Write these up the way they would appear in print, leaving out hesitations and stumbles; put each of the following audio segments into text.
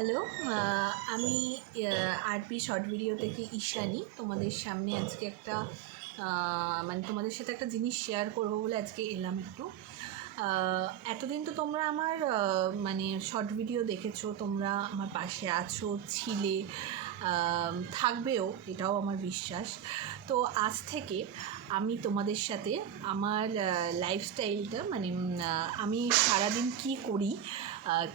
Hello, আমি RP short video থেকে ঈশানী তোমাদের সামনে আজকে একটা মানে তোমাদের সাথে একটা জিনিস শেয়ার করব বলে আজকে এলাম একটু। এতদিন তো তোমরা আমার মানে শর্ট ভিডিও দেখেছো, তোমরা আমার পাশে আছো, ছিলে, থাকবেও, এটাও আমার বিশ্বাস। তো আজ থেকে আমি তোমাদের সাথে আমার লাইফস্টাইলটা মানে আমি সারাদিন কী করি,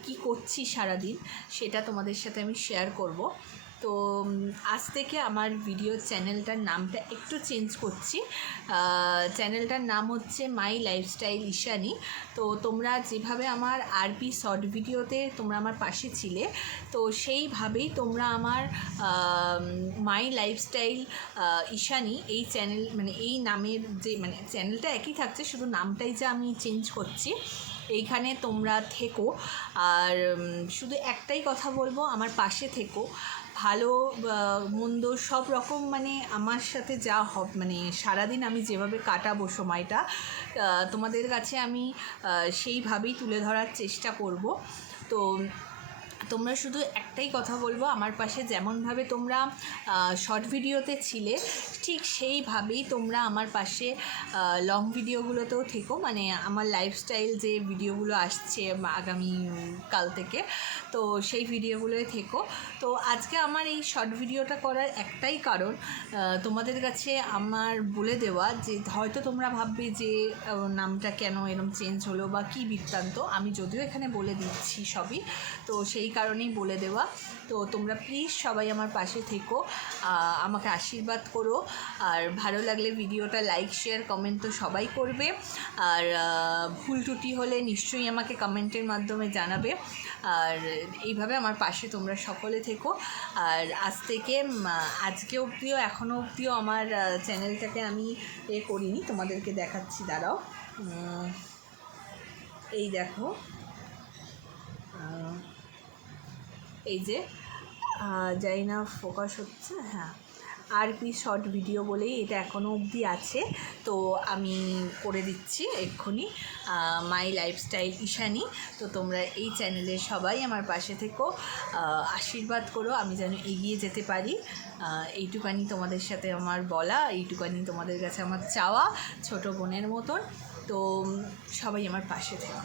কী করছি সারাদিন, সেটা তোমাদের সাথে আমি শেয়ার করব। তো আজ থেকে আমার ভিডিও চ্যানেলটার নামটা একটু চেঞ্জ করছি। চ্যানেলটার নাম হচ্ছে মাই লাইফস্টাইল ঈশানী। তো তোমরা যেভাবে আমার আরপি শর্ট ভিডিওতে তোমরা আমার পাশে ছিলে, তো সেইভাবেই তোমরা আমার মাই লাইফস্টাইল ঈশানী এই চ্যানেল মানে এই নামের যে মানে চ্যানেলটা একই থাকছে, শুধু নামটাই যে আমি চেঞ্জ করছি। এইখানে তোমরা থেকো, আর শুধু একটাই কথা বলবো, আমার পাশে থেকো। ভালো মন্দ সব রকম মানে আমার সাথে যা মানে সারাদিন আমি যেভাবে কাটাবো সময়টা, তোমাদের কাছে আমি সেইভাবেই তুলে ধরার চেষ্টা করব। তো তোমরা শুধু একটাই কথা বলবো, আমার পাশে যেমনভাবে তোমরা শর্ট ভিডিওতে ছিলে, ঠিক সেইভাবেই তোমরা আমার পাশে লং ভিডিওগুলোতেও থেকো, মানে আমার লাইফস্টাইল যে ভিডিওগুলো আসছে আগামী কাল থেকে, তো সেই ভিডিওগুলোয় থেকো। তো আজকে আমার এই শর্ট ভিডিওটা করার একটাই কারণ, তোমাদের কাছে আমার বলে দেওয়া যে হয়তো তোমরা ভাববে যে নামটা কেন এরকম চেঞ্জ হলো বা কী বৃত্তান্ত, আমি যদিও এখানে বলে দিচ্ছি সবই, তো সেই কারণেই বলে দেওয়া। তো তোমরা প্লিজ সবাই আমার পাশে থেকো, আমাকে আশীর্বাদ করো, আর ভালো লাগলে ভিডিওটা লাইক শেয়ার কমেন্ট তো সবাই করবে, আর ভুল ত্রুটি হলে নিশ্চয়ই আমাকে কমেন্টের মাধ্যমে জানাবে। আর এইভাবে আমার পাশে তোমরা সকলে থেকো। আর আজ থেকে আজকে অবধিও এখনও অবধিও আমার চ্যানেলটাকে আমি করিনি, তোমাদেরকে দেখাচ্ছি, দাঁড়াও। এই দেখো, এই যে জানি না ফোকাস হচ্ছে, হ্যাঁ, আরপি শর্ট ভিডিও বলেই এটা এখনও অবধি আছে। তো আমি করে দিচ্ছি এক্ষুনি মাই লাইফস্টাইল ঈশানী। তো তোমরা এই চ্যানেলে সবাই আমার পাশে থেকো, আশীর্বাদ করো আমি যেন এগিয়ে যেতে পারি। এইটুকানি তোমাদের সাথে আমার বলা, এইটুকানি তোমাদের কাছে আমার চাওয়া, ছোট বোনের মতন। তো সবাই আমার পাশে থেকো।